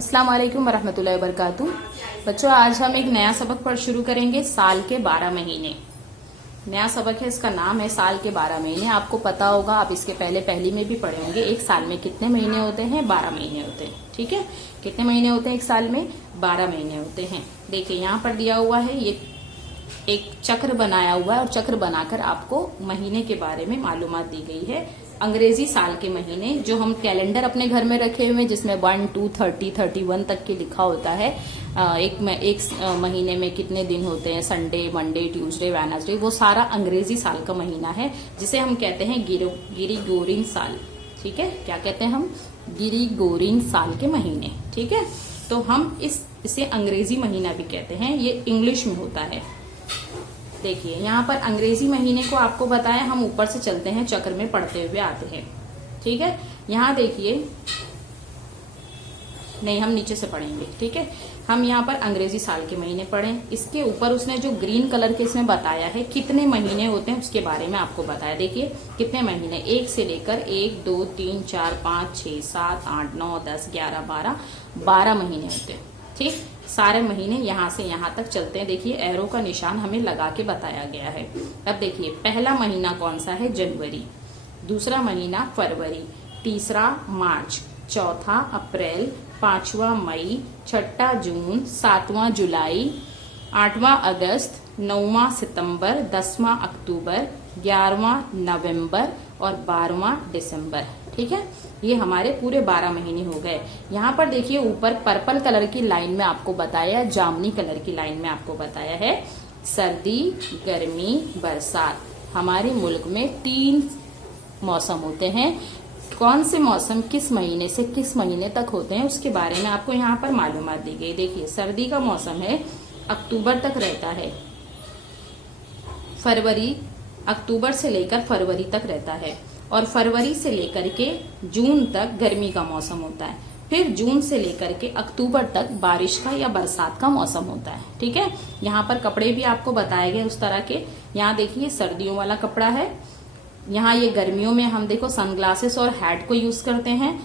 अस्सलाम वालेकुम वरहमतुल्लाहि वबरकातुहू। बच्चों, आज हम एक नया सबक पढ़ शुरू करेंगे। साल के 12 महीने नया सबक है, इसका नाम है साल के 12 महीने। आपको पता होगा, आप इसके पहले पहली में भी पढ़े होंगे, एक साल में कितने महीने होते हैं? 12 महीने होते हैं। ठीक है, कितने महीने होते हैं एक साल में? 12 महीने होते हैं। देखिए यहाँ पर दिया हुआ है, ये एक चक्र बनाया हुआ है और चक्र बनाकर आपको महीने के बारे में मालूमात दी गई है। अंग्रेजी साल के महीने जो हम कैलेंडर अपने घर में रखे हुए हैं, जिसमें 1, 2, 30, 31 तक के लिखा होता है। एक महीने में कितने दिन होते हैं, संडे, मंडे, ट्यूसडे, वेडनेसडे, वो सारा अंग्रेजी साल का महीना है, जिसे हम कहते हैं गिरिगोरियन साल। ठीक है, क्या कहते हैं हम? गिरिगोरियन साल के महीने। ठीक है, तो हम इसे अंग्रेजी महीना भी कहते हैं, ये इंग्लिश में होता है। देखिए यहाँ पर अंग्रेजी महीने को आपको बताया, हम ऊपर से चलते हैं, चक्र में पढ़ते हुए आते हैं। ठीक है, यहाँ देखिए, नहीं हम नीचे से पढ़ेंगे। ठीक है, हम यहाँ पर अंग्रेजी साल के महीने पढ़ें। इसके ऊपर उसने जो ग्रीन कलर के इसमें बताया है कितने महीने होते हैं, उसके बारे में आपको बताया। देखिए कितने महीने, 1 से लेकर 1, 2, 3, 4, 5, 6, 7, 8, 9, 10, 11, 12 महीने होते हैं। ठीक, सारे महीने यहाँ से यहाँ तक चलते हैं। देखिए एरो का निशान हमें लगा के बताया गया है। अब देखिए पहला महीना कौन सा है? जनवरी। दूसरा महीना फरवरी। तीसरा मार्च। चौथा अप्रैल। पांचवा मई। छठा जून। सातवां जुलाई। 8वां अगस्त। 9वां सितंबर। 10वां अक्टूबर। 11वां नवंबर और 12वां दिसंबर। ठीक है, ये हमारे पूरे 12 महीने हो गए। यहाँ पर देखिए ऊपर पर्पल कलर की लाइन में आपको बताया, जामुनी कलर की लाइन में आपको बताया है सर्दी, गर्मी, बरसात। हमारे मुल्क में 3 मौसम होते हैं। कौन से मौसम किस महीने से किस महीने तक होते हैं, उसके बारे में आपको यहाँ पर मालूमात दी गई। देखिए सर्दी का मौसम है, अक्टूबर तक रहता है। अक्टूबर से लेकर फरवरी तक रहता है, और फरवरी से लेकर के जून तक गर्मी का मौसम होता है। फिर जून से लेकर के अक्टूबर तक बारिश का या बरसात का मौसम होता है। ठीक है, यहाँ पर कपड़े भी आपको बताए गए उस तरह के। यहाँ देखिए सर्दियों वाला कपड़ा है। यहाँ ये गर्मियों में हम देखो सनग्लासेस और हैट को यूज करते हैं।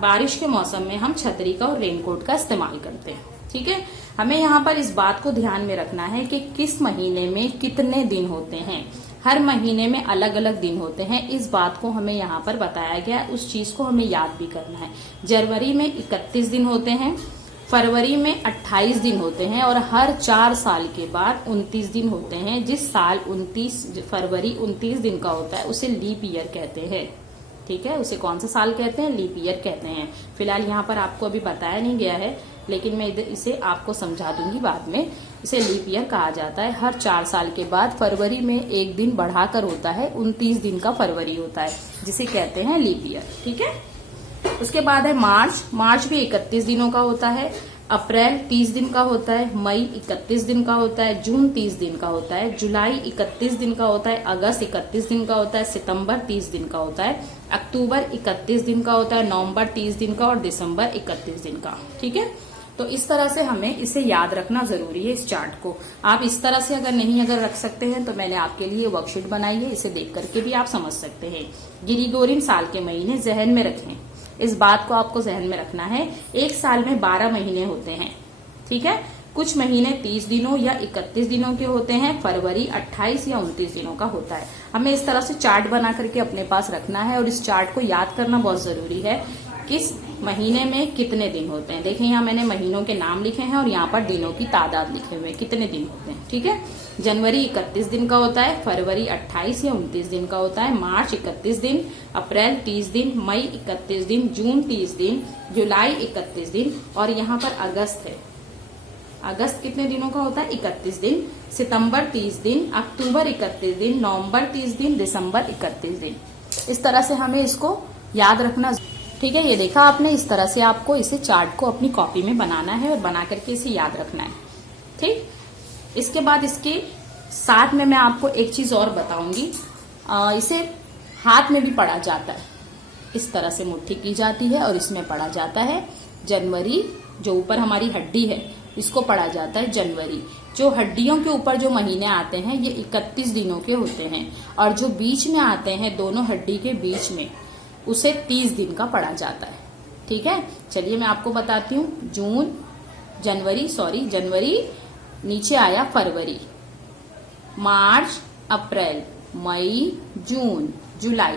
बारिश के मौसम में हम छतरी का और रेनकोट का इस्तेमाल करते हैं। ठीक है, हमें यहाँ पर इस बात को ध्यान में रखना है कि किस महीने में कितने दिन होते हैं। हर महीने में अलग अलग दिन होते हैं, इस बात को हमें यहाँ पर बताया गया, उस चीज को हमें याद भी करना है। जनवरी में 31 दिन होते हैं, फरवरी में 28 दिन होते हैं, और हर 4 साल के बाद 29 दिन होते हैं। जिस साल फरवरी 29 दिन का होता है उसे लीप ईयर कहते हैं। ठीक है, उसे कौन सा साल कहते हैं? लीप ईयर कहते हैं। फिलहाल यहाँ पर आपको अभी बताया नहीं गया है, लेकिन मैं इसे आपको समझा दूंगी बाद में। इसे लीप ईयर कहा जाता है। हर 4 साल के बाद फरवरी में एक दिन बढ़ाकर होता है, 29 दिन का फरवरी होता है, जिसे कहते हैं लीप ईयर। ठीक है, उसके बाद है मार्च भी 31 दिनों का होता है। अप्रैल 30 दिन का होता है। मई 31 दिन का होता है। जून 30 दिन का होता है। जुलाई 31 दिन का होता है। अगस्त 31 दिन का होता है। सितंबर 30 दिन का होता है। अक्टूबर 31 दिन का होता है। नवंबर 30 दिन का और दिसंबर 31 दिन का। ठीक है, तो इस तरह से हमें इसे याद रखना जरूरी है। इस चार्ट को आप इस तरह से अगर रख सकते हैं तो मैंने आपके लिए वर्कशीट बनाई है, इसे देख करके भी आप समझ सकते हैं। गिरिगोरियन साल के महीने जहन में रखें, इस बात को आपको जहन में रखना है। एक साल में 12 महीने होते हैं। ठीक है, कुछ महीने 30 दिनों या 31 दिनों के होते हैं। फरवरी 28 या 29 दिनों का होता है। हमें इस तरह से चार्ट बना करके अपने पास रखना है, और इस चार्ट को याद करना बहुत जरूरी है, किस महीने में कितने दिन होते हैं। देखिए यहाँ मैंने महीनों के नाम लिखे हैं और यहाँ पर दिनों की तादाद लिखे हुए, कितने दिन होते हैं। ठीक है, जनवरी 31 दिन का होता है। फरवरी 28 या 29 दिन का होता है। मार्च 31 दिन। अप्रैल 30 दिन। मई 31 दिन। जून 30 दिन। जुलाई 31 दिन, और यहाँ पर अगस्त है। अगस्त कितने दिनों का होता है? 31 दिन। सितंबर 30 दिन। अक्टूबर 31 दिन। नवंबर 30 दिन। दिसंबर 31 दिन। इस तरह से हमें इसको याद रखना। ठीक है, ये देखा आपने, इस तरह से आपको इसे चार्ट को अपनी कॉपी में बनाना है और बना करके इसे याद रखना है। ठीक, इसके बाद इसके साथ में मैं आपको एक चीज और बताऊंगी। इसे हाथ में भी पढ़ा जाता है, इस तरह से मुट्ठी की जाती है और इसमें पढ़ा जाता है जनवरी। जो ऊपर हमारी हड्डी है इसको पढ़ा जाता है जनवरी। जो हड्डियों के ऊपर जो महीने आते हैं ये 31 दिनों के होते हैं, और जो बीच में आते हैं दोनों हड्डी के बीच में, उसे 30 दिन का पढ़ा जाता है। ठीक है, चलिए मैं आपको बताती हूँ। जनवरी, नीचे आया फरवरी, मार्च, अप्रैल, मई, जून, जुलाई।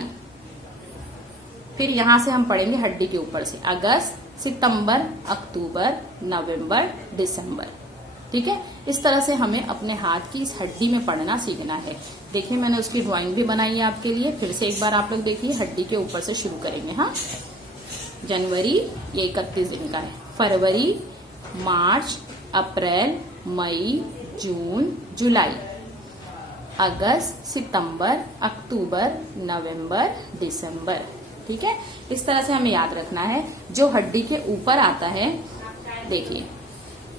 फिर यहां से हम पढ़ेंगे हड्डी के ऊपर से अगस्त, सितंबर, अक्टूबर, नवंबर, दिसंबर। ठीक है, इस तरह से हमें अपने हाथ की इस हड्डी में पढ़ना सीखना है। देखिए मैंने उसकी ड्राइंग भी बनाई है आपके लिए। फिर से एक बार आप लोग देखिए, हड्डी के ऊपर से शुरू करेंगे। हाँ, जनवरी ये 31 दिन का है, फरवरी, मार्च, अप्रैल, मई, जून, जुलाई, अगस्त, सितंबर, अक्टूबर, नवंबर, दिसंबर। ठीक है, इस तरह से हमें याद रखना है। जो हड्डी के ऊपर आता है, देखिए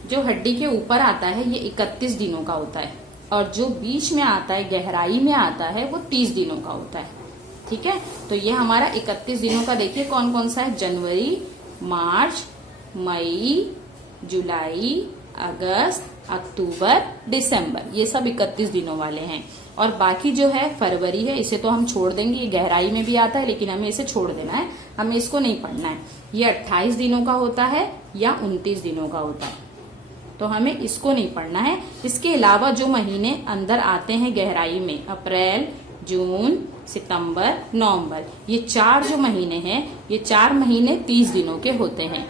जो हड्डी के ऊपर आता है ये 31 दिनों का होता है, और जो बीच में आता है, गहराई में आता है, वो 30 दिनों का होता है। ठीक है, तो ये हमारा 31 दिनों का देखिए कौन कौन सा है, जनवरी, मार्च, मई, जुलाई, अगस्त, अक्टूबर, दिसंबर, ये सब 31 दिनों वाले हैं। और बाकी जो है फरवरी है, इसे तो हम छोड़ देंगे, ये गहराई में भी आता है लेकिन हमें इसे छोड़ देना है, हमें इसको नहीं पढ़ना है। ये 28 दिनों का होता है या 29 दिनों का होता है, तो हमें इसको नहीं पढ़ना है। इसके अलावा जो महीने अंदर आते हैं गहराई में, अप्रैल, जून, सितंबर, नवंबर, ये 4 जो महीने हैं, ये 4 महीने 30 दिनों के होते हैं।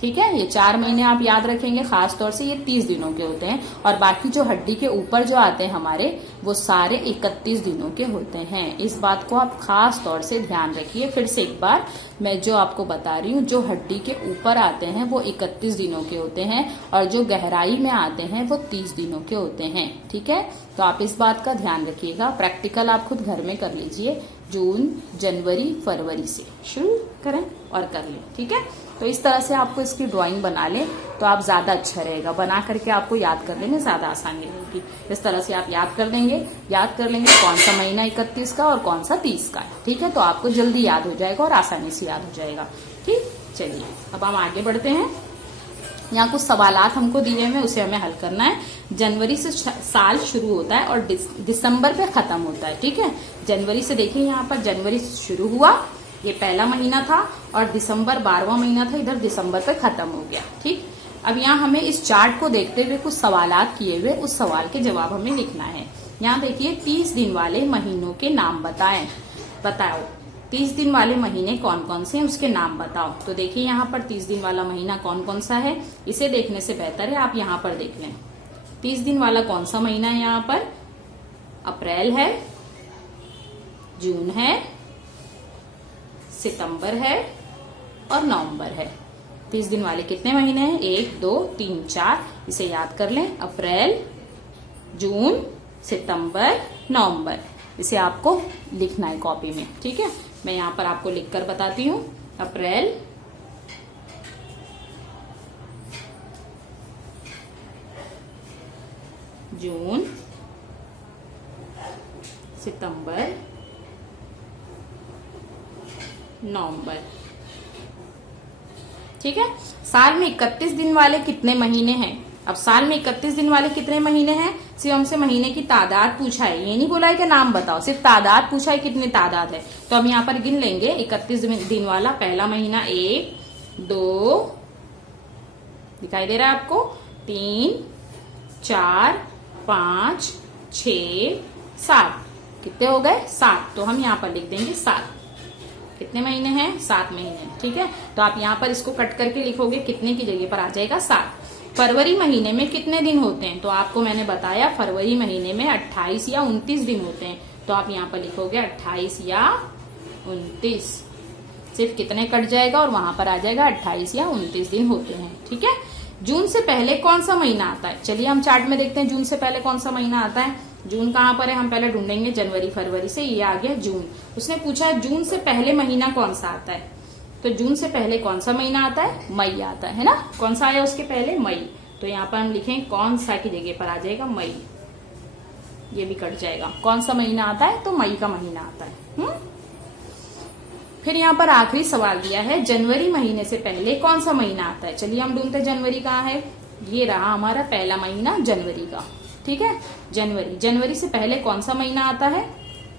ठीक है, ये 4 महीने आप याद रखेंगे, खास तौर से ये 30 दिनों के होते हैं। और बाकी जो हड्डी के ऊपर जो आते हैं हमारे, वो सारे 31 दिनों के होते हैं। इस बात को आप खास तौर से ध्यान रखिए। फिर से एक बार मैं जो आपको बता रही हूँ, जो हड्डी के ऊपर आते हैं वो 31 दिनों के होते हैं, और जो गहराई में आते हैं वो 30 दिनों के होते हैं। ठीक है, तो आप इस बात का ध्यान रखिएगा। प्रैक्टिकल आप खुद घर में कर लीजिए। जून, जनवरी, फरवरी से शुरू करें और कर लें। ठीक है, तो इस तरह से आपको इसकी ड्राइंग बना लें तो आप ज्यादा अच्छा रहेगा। बना करके आपको याद कर लेंगे, ज्यादा आसानी रहेगी। इस तरह से आप याद कर लेंगे कौन सा महीना 31 का और कौन सा 30 का है। ठीक है, तो आपको जल्दी याद हो जाएगा और आसानी से याद हो जाएगा। ठीक, चलिए अब हम आगे बढ़ते हैं। यहाँ कुछ सवालात हमको दिए हुए, उसे हमें हल करना है। जनवरी से साल शुरू होता है और दिसंबर पे खत्म होता है। ठीक है, जनवरी से देखिए, यहाँ पर जनवरी से शुरू हुआ, ये पहला महीना था, और दिसंबर 12वां महीना था, इधर दिसंबर पे खत्म हो गया। ठीक, अब यहाँ हमें इस चार्ट को देखते हुए कुछ सवालात किए हुए, उस सवाल के जवाब हमें लिखना है। यहाँ देखिए, 30 दिन वाले महीनों के नाम बताओ 30 दिन वाले महीने कौन कौन से हैं, उसके नाम बताओ। तो देखिए यहाँ पर 30 दिन वाला महीना कौन कौन सा है, इसे देखने से बेहतर है आप यहाँ पर देख लें। 30 दिन वाला कौन सा महीना है, यहाँ पर अप्रैल है, जून है, सितंबर है और नवंबर है। 30 दिन वाले कितने महीने हैं, 1, 2, 3, 4, इसे याद कर लें। अप्रैल, जून, सितंबर, नवंबर, इसे आपको लिखना है कॉपी में। ठीक है, मैं यहाँ पर आपको लिखकर बताती हूँ। अप्रैल, जून, सितंबर, नवंबर। ठीक है, साल में 31 दिन वाले कितने महीने हैं। अब साल में 31 दिन वाले कितने महीने हैं, सिर्फ हमसे महीने की तादाद पूछा है, ये नहीं बोला है कि नाम बताओ, सिर्फ तादाद पूछा है, कितनी तादाद है। तो हम यहाँ पर गिन लेंगे। 31 दिन वाला पहला महीना 1, 2, दिखाई दे रहा है आपको, 3, 4, 5, 6, 7, कितने हो गए, 7। तो हम यहाँ पर लिख देंगे 7। कितने महीने हैं, 7 महीने। ठीक है, तो आप यहाँ पर इसको कट करके लिखोगे, कितने की जगह पर आ जाएगा 7। फरवरी महीने में कितने दिन होते हैं, तो आपको मैंने बताया फरवरी महीने में 28 या 29 दिन होते हैं। तो आप यहाँ पर लिखोगे 28 या 29, सिर्फ कितने कट जाएगा और वहां पर आ जाएगा 28 या 29 दिन होते हैं। ठीक है, जून से पहले कौन सा महीना आता है, चलिए हम चार्ट में देखते हैं जून से पहले कौन सा महीना आता है। जून कहाँ पर है, हम पहले ढूंढेंगे जनवरी फरवरी से, ये आ गया जून। उसने पूछा जून से पहले महीना कौन सा आता है, तो जून से पहले कौन सा महीना आता है, मई आता है ना। कौन सा आया उसके पहले, मई। तो यहाँ पर हम लिखें कौन सा की जगह पर आ जाएगा मई, ये भी कट जाएगा। कौन सा महीना आता है, तो मई का महीना आता है। फिर यहाँ पर आखिरी सवाल दिया है, जनवरी महीने से पहले कौन सा महीना आता है। चलिए हम ढूंढते जनवरी कहाँ है, ये रहा हमारा पहला महीना जनवरी का। ठीक है, जनवरी से पहले कौन सा महीना आता है,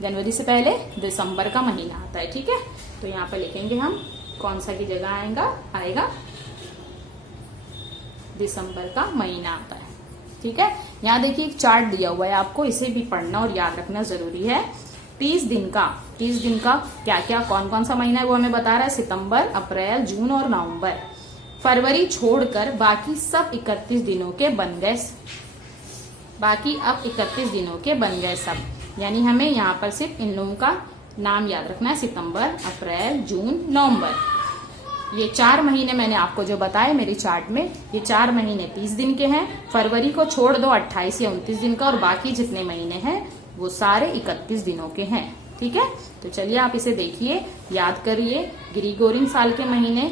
जनवरी से पहले दिसंबर का महीना आता है। ठीक है, तो यहाँ पर लिखेंगे हम कौन सा की जगह आएगा दिसंबर का महीना आता है। ठीक है, यहाँ देखिए एक चार्ट दिया हुआ है आपको, इसे भी पढ़ना और याद रखना जरूरी है। 30 दिन का क्या क्या कौन कौन सा महीना है वो हमें बता रहा है, सितंबर, अप्रैल, जून और नवंबर। फरवरी छोड़कर बाकी सब 31 दिनों के बन गए, बाकी अब 31 दिनों के बन गए सब, यानी हमें यहाँ पर सिर्फ इन लोगों का नाम याद रखना है, सितंबर, अप्रैल, जून, नवंबर। ये 4 महीने मैंने आपको जो बताए मेरे चार्ट में, ये 4 महीने 30 दिन के हैं। फरवरी को छोड़ दो 28 या 29 दिन का, और बाकी जितने महीने हैं वो सारे 31 दिनों के हैं। ठीक है, तो चलिए आप इसे देखिए, याद करिए। ग्रीगोरियन साल के महीने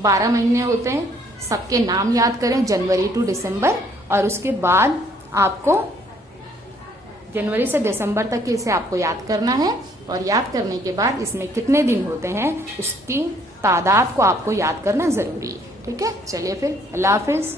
12 महीने होते हैं, सबके नाम याद करें जनवरी टू दिसंबर, और उसके बाद आपको जनवरी से दिसंबर तक इसे आपको याद करना है, और याद करने के बाद इसमें कितने दिन होते हैं उसकी तादाद को आपको याद करना जरूरी है। ठीक है, चलिए फिर, अल्लाह हाफिज।